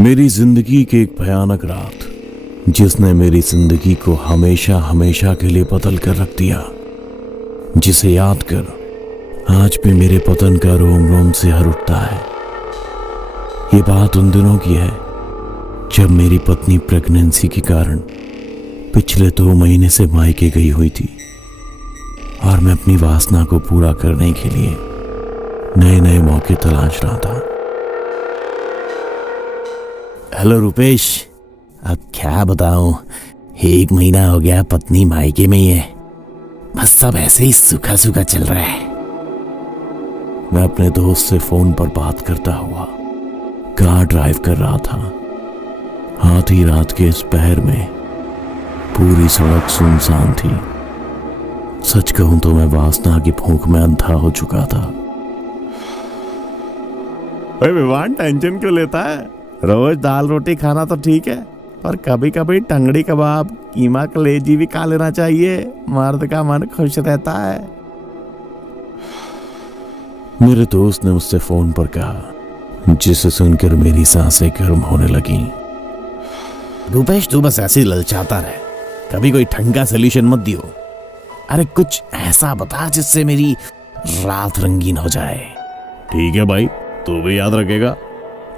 मेरी जिंदगी की एक भयानक रात, जिसने मेरी जिंदगी को हमेशा हमेशा के लिए बदल कर रख दिया, जिसे याद कर आज भी मेरे पतन का रोम रोम से हर उठता है। ये बात उन दिनों की है जब मेरी पत्नी प्रेगनेंसी के कारण पिछले 2 महीने से मायके गई हुई थी और मैं अपनी वासना को पूरा करने के लिए नए नए मौके तलाश रहा था। हेलो रुपेश, अब क्या बताऊं, 1 महीना हो गया पत्नी मायके में ही है, बस सब ऐसे ही सूखा सूखा चल रहा है। मैं अपने दोस्त से फोन पर बात करता हुआ कार ड्राइव कर रहा था। आधी रात के इस पहर में पूरी सड़क सुनसान थी। सच कहूं तो मैं वासना की भूख में अंधा हो चुका था। अरे विवान, टेंशन क्यों लेता है? रोज दाल रोटी खाना तो ठीक है, पर कभी कभी टंगड़ी कबाब, कीमा कलेजी भी खा लेना चाहिए। मर्द का मन खुश रहता है। मेरे दोस्त ने मुझसे फोन पर कहा, जिसे सुनकर मेरी सांसें गर्म होने लगी। रुपेश, तू बस ऐसे ही ललचाता रहे, कभी कोई ढंग का सोल्यूशन मत दियो। अरे कुछ ऐसा बता जिससे मेरी रात रंगीन हो जाए। ठीक है भाई, तू भी याद रखेगा,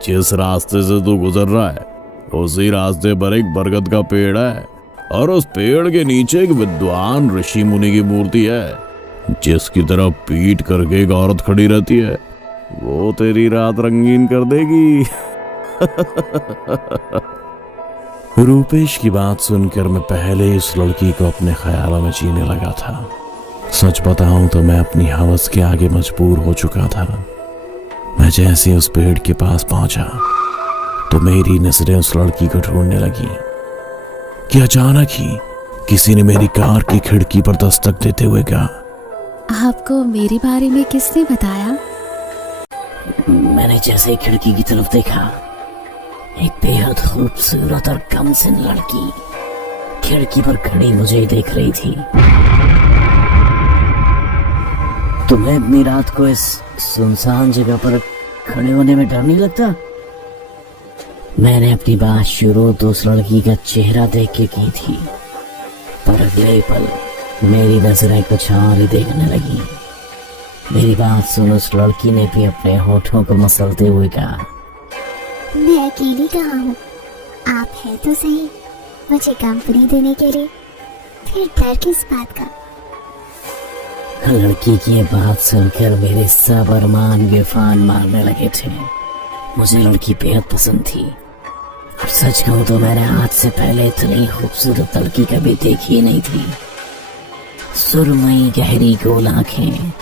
जिस रास्ते से तू गुजर रहा है उसी रास्ते पर एक बरगद का पेड़ है और उस पेड़ के नीचे एक विद्वान ऋषि मुनि की मूर्ति है, जिसकी तरफ पीठ करके एक औरत खड़ी रहती है। वो तेरी रात रंगीन कर देगी। रूपेश की बात सुनकर मैं पहले इस लड़की को अपने ख्यालों में जीने लगा था। सच बताऊं तो मैं अपनी हवस के आगे मजबूर हो चुका था। मैं जैसे उस पेड़ के पास पहुंचा तो मेरी नजरें उस लड़की को ढूंढने लगी कि अचानक ही किसी ने मेरी कार की खिड़की पर दस्तक देते हुए कहा, आपको मेरे बारे में किसने बताया? मैंने जैसे खिड़की की तरफ देखा, एक बेहद खूबसूरत और कमसिन लड़की खिड़की पर खड़ी मुझे देख रही थी। तुम्हें अपनी रात को इस सुनसान जगह पर खड़े होने में डर नहीं लगता? मैंने अपनी बात शुरू तो उस लड़की का चेहरा देख के की थी, पर अगले पल मेरी नजरें कुछ और ही देखने लगी। मेरी बात सुन उस लड़की ने भी अपने होठों को मसलते हुए कहा, मैं अकेली कहाँ हूँ, आप हैं तो सही मुझे कंपनी देने के लिए, फिर डर किस बात का? लड़की की ये बात सुनकर मेरे सब अरमान बेफान मारने लगे थे। मुझे लड़की बेहद पसंद थी और सच कहूं तो मैंने आज से पहले इतनी खूबसूरत लड़की कभी देखी नहीं थी। सुरमई गहरी गोल आंखें,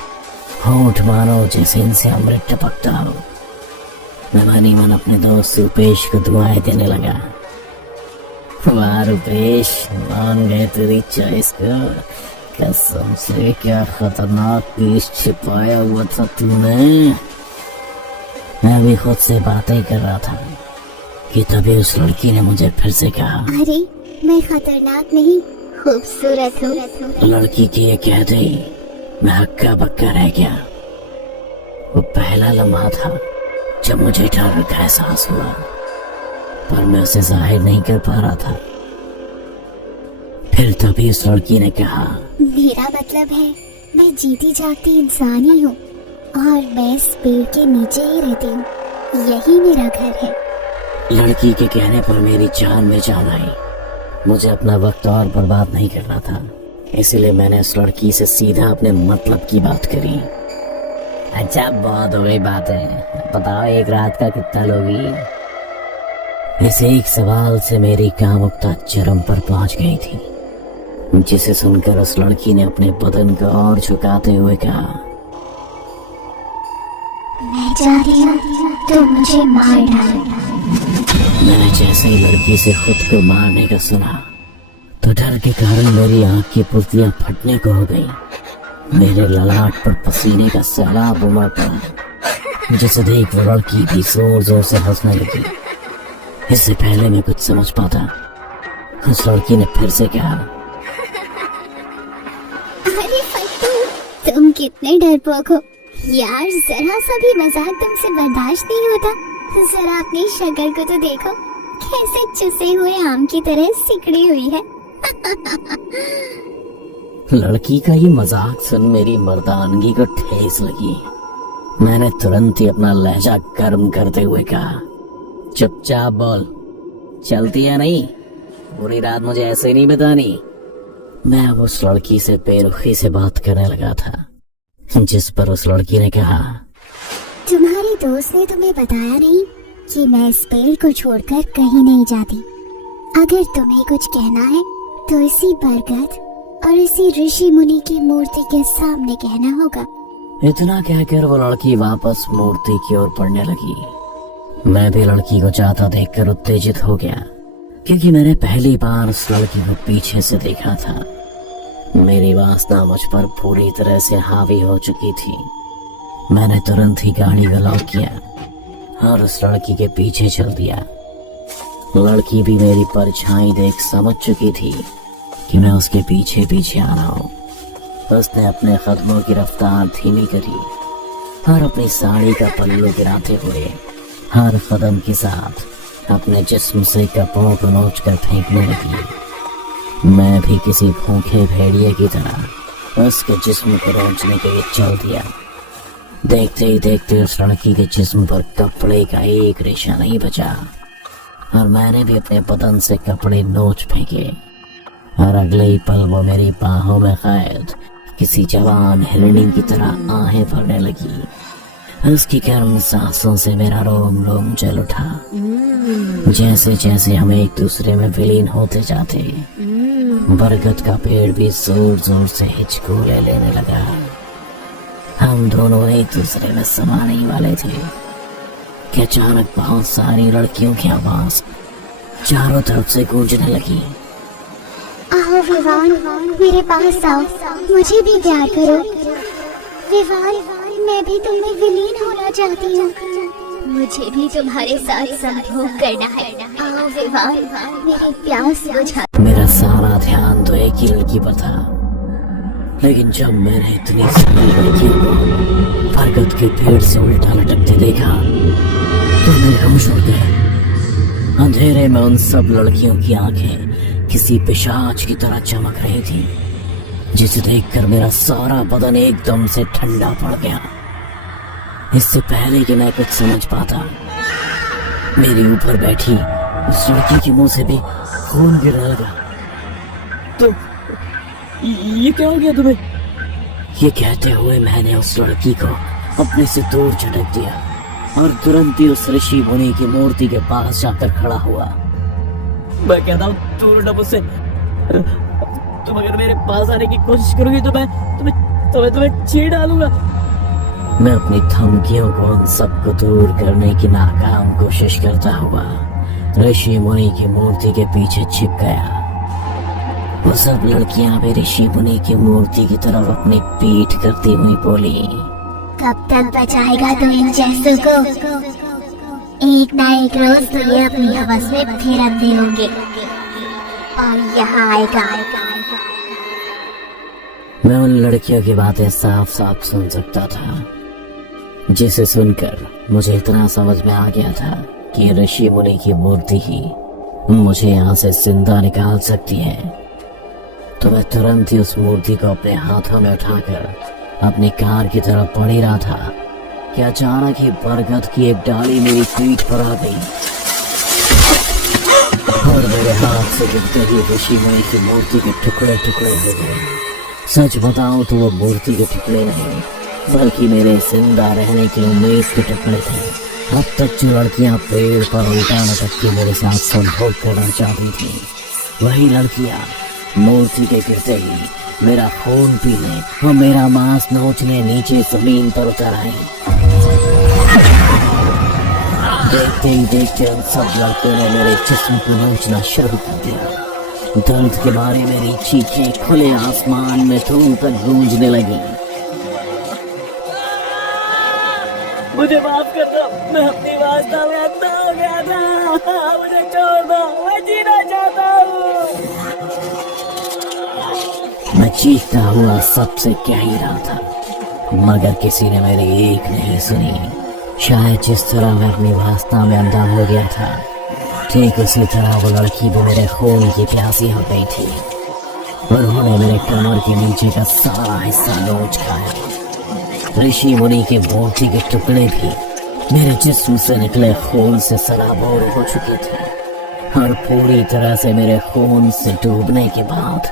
होठ मानो जैसे इनसे अमृत टपकता हो। मैं मनी मन अपने दोस्त रुपेश को दुआएं देने लगा। वाह रुपेश, मान गए तेरी चॉइस को। कसम से क्या खतरनाक पीस छिपाया हुआ था तूने। मैं भी खुद से बातें कर रहा था कि तभी उस लड़की ने मुझे फिर से कहा, अरे मैं खतरनाक नहीं, खूबसूरत हूँ। लड़की की ये कहते ही मैं हक्का बक्का रह गया। वो पहला लम्हा था जब मुझे डर का एहसास हुआ, पर मैं उसे जाहिर नहीं कर पा रहा था। फिर तभी उस लड़की ने कहा, मेरा मतलब है मैं जीती जागती इंसान ही हूँ और मैं इस पेड़ के नीचे ही रहती हूँ, यही मेरा घर है। लड़की के कहने पर मेरी जान में जान आई। मुझे अपना वक्त और बर्बाद नहीं करना था, इसलिए मैंने उस लड़की से सीधा अपने मतलब की बात करी। अच्छा, बहुत हो गई बातें, बताओ एक रात का कितना लोगी? इस एक सवाल से मेरी कामुकता चरम पर पहुंच गई थी, जिसे सुनकर उस लड़की ने अपने बदन को और झुकाते हुए कहा, मैं चाहती हूँ तो मुझे मार डालो। मैंने जैसे ही लड़की से खुद को मारने का सुना तो डर के कारण मेरी आंख की पुतलियां फटने को हो गई। मेरे ललाट पर पसीने का सैलाब उमड़ पड़ा, जिसे देख वो लड़की भी जोर जोर से हंसने लगी। इससे पहले मैं कुछ समझ पाता, उस लड़की ने फिर से कहा, अरे फट्टू, तुम कितने डरपोक हो यार, जरा सा भी मजाक तुमसे बर्दाश्त नहीं होता। जरा अपनी शक्ल को तो देखो, कैसे चुसे हुए आम की तरह सिकड़ी हुई है। लड़की का ये मजाक सुन मेरी मर्दानगी को ठेस लगी। मैंने तुरंत ही अपना लहजा गर्म करते हुए कहा, चुपचाप बोल, चलती है नहीं? पूरी रात मुझे ऐसे नहीं बतानी। मैं अब उस लड़की से बेरुखी से बात करने लगा था, जिस पर उस लड़की ने कहा, तुम्हारे दोस्त ने तुम्हें बताया नहीं कि मैं इस पेड़ को छोड़कर कहीं नहीं जाती। अगर तुम्हें कुछ कहना है तो इसी बरगद और इसी ऋषि मुनि की मूर्ति के सामने कहना होगा। इतना कहकर वो लड़की वापस मूर्ति की ओर बढ़ने लगी। मैं भी लड़की को जाता देखकर उत्तेजित हो गया, क्योंकि मैंने पहली बार उस लड़की को पीछे से देखा था। मेरी वासना मुझ पर पूरी तरह से हावी हो चुकी थी। मैंने तुरंत ही गाड़ी को लॉक किया और उस लड़की के पीछे चल दिया। लड़की भी मेरी परछाई देख समझ चुकी थी कि मैं उसके पीछे पीछे आ रहा हूँ। उसने अपने कदमों की रफ्तार धीमी करी और अपनी साड़ी का पल्लू गिराते हुए हर कदम के साथ अपने जिस्म से कपड़ों को नोच कर फेंकने लगी। मैं भी किसी भूखे भेड़िए की तरह उसके जिस्म को नोचने के लिए चल दिया। देखते ही देखते उस लड़की के जिस्म पर कपड़े का एक रेशा नहीं बचा और मैंने भी अपने बदन से कपड़े नोच फेंके और अगले ही पल वो मेरी बाहों में कैद किसी जवान हिरणी की तरह आहें भरने लगी। उसकी गर्म सांसों से मेरा रोम रोम जल उठा। जैसे जैसे हम एक दूसरे में विलीन होते जाते, बरगद का पेड़ भी जोर जोर से हिचकोले लेने लगा। हम दोनों एक दूसरे में समाने ही वाले थे कि अचानक बहुत सारी लड़कियों की आवाज चारों तरफ से गूंजने लगी। आओ विवान, मेरे पास आओ, मुझे भी प्यार करो। विवान, मैं भी तुम्हें विलीन होना चाहती हूँ। मुझे भी तुम्हारे साथ संभोग करना है। आओ विवान, मेरी प्यास बुझा। मेरा सारा ध्यान तो एक ही लड़की पर था, लेकिन जब मैंने इतनी सारी लड़कियों को बरगद के पेड़ से उल्टा लटकते देखा तो मेरे होश उड़ गए। अंधेरे में उन सब लड़कियों की आंखें किसी पिशाच की तरह चमक रही थी, जिसे देखकर मेरा सारा बदन एकदम से ठंडा पड़ गया। इससे पहले कि मैं कुछ समझ पाता, मेरे ऊपर बैठी उस लड़की के मुंह से भी खून गिरने लगा। तो ये क्या हो गया तुम्हें? ये कहते हुए मैंने उस लड़की को अपने से दूर झटक दिया और तुरंत ही उस ऋषि मुनि की मूर्ति के पास जाकर खड़ा हुआ। मैं कहता हूँ दूर मुझसे, तुम अगर मेरे पास आने की कोशिश करोगी तो मैं तुम्हें चीर डालूंगा। मैं अपनी धमकियों को उन सबको दूर करने की नाकाम कोशिश करता हुआ ऋषि मुनि की मूर्ति के पीछे छिप गया। वो सब लड़कियां भी ऋषि मुनि की मूर्ति की तरफ अपनी पीठ करती हुई बोली, कब तक बचाएगा तू इन जैसों को? एक ना एक रोज तो ये अपनी हवस में फिर अंधे होंगे और यहाँ आएगा। मैं उन लड़कियों की बातें साफ साफ सुन सकता था, जिसे सुनकर मुझे इतना समझ में आ गया था कि ऋषि मुनि की मूर्ति ही मुझे यहाँ से जिंदा निकाल सकती है। तो मैं तुरंत ही उस मूर्ति को अपने हाथों में उठाकर अपनी कार की तरफ बढ़ ही रहा था कि अचानक ही बरगद की एक डाली मेरी पीठ पर आ गई और मेरे हाथ से गिरते ही ऋषि मुनि की मूर्ति के टुकड़े टुकड़े हो गए। सच बताऊं तो वो मूर्ति के टुकड़े नहीं, बल्कि मेरे जिंदा रहने की उम्मीद के टुकड़े थे। अब तक जो लड़कियां पेड़ पर उल्टा लटक के मेरे साथ संभोग करना चाहती थी, वही लड़कियां मूर्ति के गिरते ही मेरा खून पीने और मेरा मांस नोचने नीचे जमीन पर उतर आई। देखते ही देखते उन सब लड़कों ने मेरे जिस्म को नोचना शुरू कर दिया। दर्द के मारे मेरी चीखें खुले आसमान में दूर तक गूंजने लगी। मुझे माफ कर दो, मैं अपनी वासना में अंधा हो गया था। मुझे छोड़ दो, मैं जीना चाहता हूँ। मैं चीखता हुआ सबसे कह ही रहा था, मगर किसी ने मेरी एक नहीं सुनी। शायद जिस तरह मैं अपनी वासना में अंधा हो गया था, ठीक उसी तरह वो लड़की भी मेरे खून की प्यासी हो गई थी। उन्होंने मेरे कमर के नीचे का सारा हिस्सा नोच खाया। ऋषि मुनि के मूर्ति के टुकड़े भी मेरे जिस्म से निकले खून से सराबोर हो चुके थे, और पूरी तरह से मेरे खून से डूबने के बाद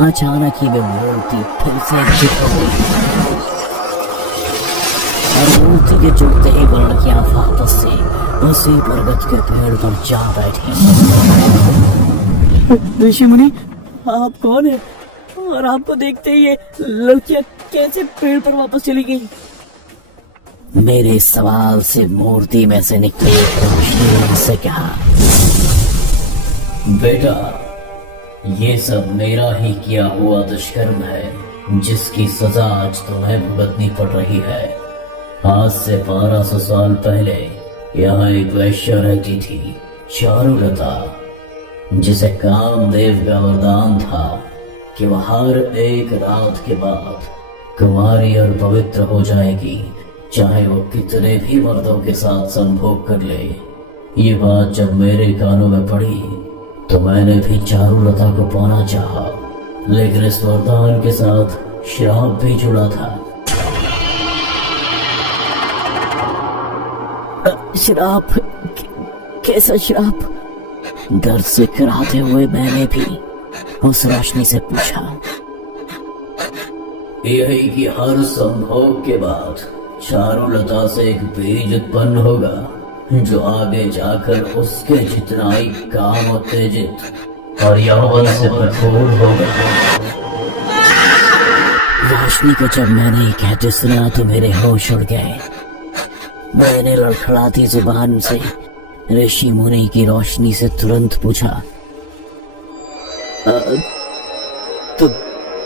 अचानक ही वो मूर्ति फिर से जित हो गई, और मूर्ति के जुड़ते ही वो लड़कियां वापस से उसी बरगद के पेड़ पर जा बैठी। ऋषि मुनि, आप कौन है और आपको देखते ही ये लड़कियां कैसे पेड़ पर वापस चली गई? मेरे सवाल से मूर्ति में से निकले रोशनी ने मुझसे कहा, बेटा, ये सब मेरा ही किया हुआ दुष्कर्म है, जिसकी सजा आज तुम्हें भुगतनी पड़ रही है। आज से 1200 साल पहले यहाँ एक वैश्य रहती थी, चारुलता, जिसे कामदेव का वरदान था कि वह हर एक रात के बाद कुमारी और पवित्र हो जाएगी, चाहे वो कितने भी मर्दों के साथ संभोग कर ले। ये बात जब मेरे कानों में पड़ी तो मैंने भी चारुलता को पाना चाहा, लेकिन इस वरदान के साथ श्राप भी जुड़ा था। श्राप? कैसा श्राप? डर से कराते हुए मैंने भी उस रोशनी से पूछा, यही कि हर संभोग के बाद चारुलता से एक बीज उत्पन्न होगा, जो आगे जाकर उसके जितना ही काम उत्तेजित और यौवन से भरपूर होगा। रोशनी को जब मैंने कहते सुना तो मेरे होश उड़ गए। मैंने लड़खड़ाती जुबान से ऋषि मुनि की रोशनी से तुरंत पूछा, तो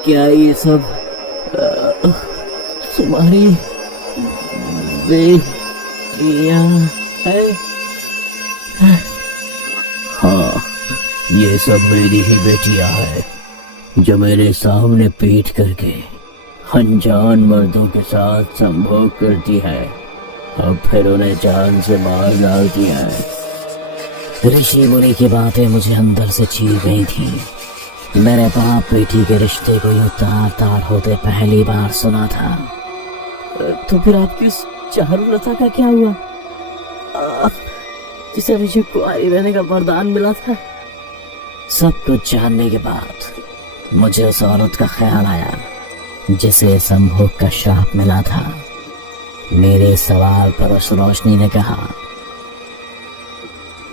क्या ये सब तुम्हारी बेटियां है? हाँ, ये सब मेरी ही बेटियां है, जो मेरे सामने पीट करके अनजान मर्दों के साथ संभोग करती है और फिर उन्हें जान से मार डालती है। ऋषि मुनि की बातें मुझे अंदर से चीर गई थी। मेरे बाप बेटी के रिश्ते को यूं तार तार होते पहली बार सुना था। तो फिर आपकी उस चारुलता का क्या हुआ, जिसे मुझे कुंवारी रहने का वरदान मिला था? सब कुछ जानने के बाद मुझे उस औरत का ख्याल आया जिसे संभोग का श्राप मिला था। मेरे सवाल पर उस रोशनी ने कहा,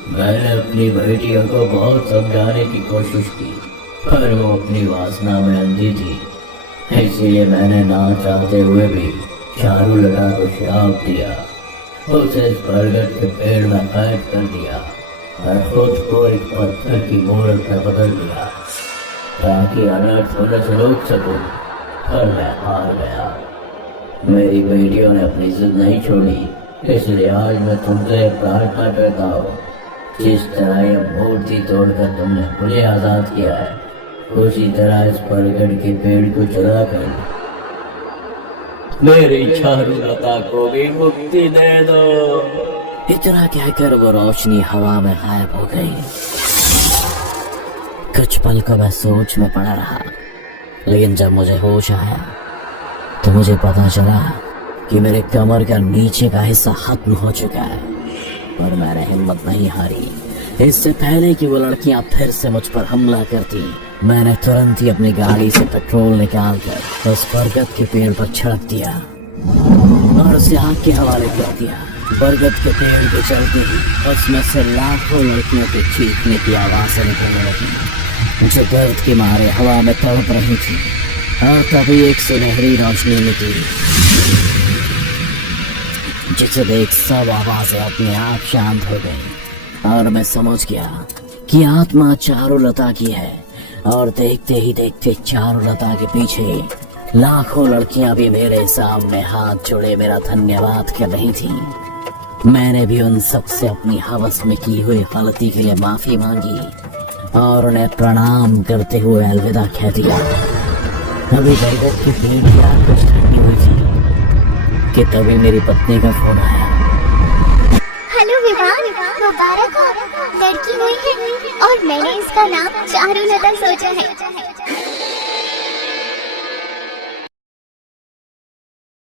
मैंने अपनी बेटियों को बहुत समझाने की कोशिश की, पर वो अपनी वासना में अंधी थी, इसलिए मैंने ना चाहते हुए भी चारुलता को श्राप दिया, उसे इस बरगद के पेड़ में कैद कर दिया और खुद को एक पत्थर की मूर्त में बदल दिया, ताकि अनर्थ होने से रोक सकूं। पर मैं हार गया। मेरी बेटियों ने अपनी जिद नहीं छोड़ी, इसलिए आज मैं तुमसे प्रार्थना करता हूँ, जिस तरह यह मूर्ति तोड़कर तुमने मुझे आजाद किया है, उसी तरह इस बरगद के पेड़ को चलाकर मेरी चारुलता को भी मुक्ति दे दो। इतना कहकर वो रोशनी हवा में गायब हो गई। कुछ पल को मैं सोच में पड़ा रहा, लेकिन जब मुझे होश आया तो मुझे पता चला कि मेरे कमर का नीचे का हिस्सा खत्म हो चुका है। पर मैंने हिम्मत नहीं हारी। इससे पहले कि वो लड़कियां फिर से मुझ पर हमला करती, मैंने तुरंत ही अपनी गाड़ी से पेट्रोल निकालकर उस बरगद के पेड़ पर छिड़क दिया और उसे आग के हवाले कर दिया। बरगद के पेड़ पे चलते ही उसमें से लाखों लड़कियों के चीखने की आवाज़ निकलने लगी, जो दर्द के मारे हवा में तड़प रही थी। और तभी एक सुनहरी रोशनी निकली, जिसे देख सब आवाजें अपने आप शांत हो गई और मैं समझ गया कि आत्मा चारुलता की है। और देखते ही देखते चारुलता के पीछे लाखों लड़कियां भी मेरे सामने हाथ जोड़े मेरा धन्यवाद कर रही थी। मैंने भी उन सब से अपनी हवस में की हुई गलती के लिए माफी मांगी और उन्हें प्रणाम करते हुए अलविदा कह दिया। अभी बरगद के पेड़ की आग कुछ ठंडी हुई थी कि तभी मेरी पत्नी का फोन आया। हेलो विवान, मुबारक हो, लड़की हुई है और मैंने इसका नाम चारुलता सोचा है।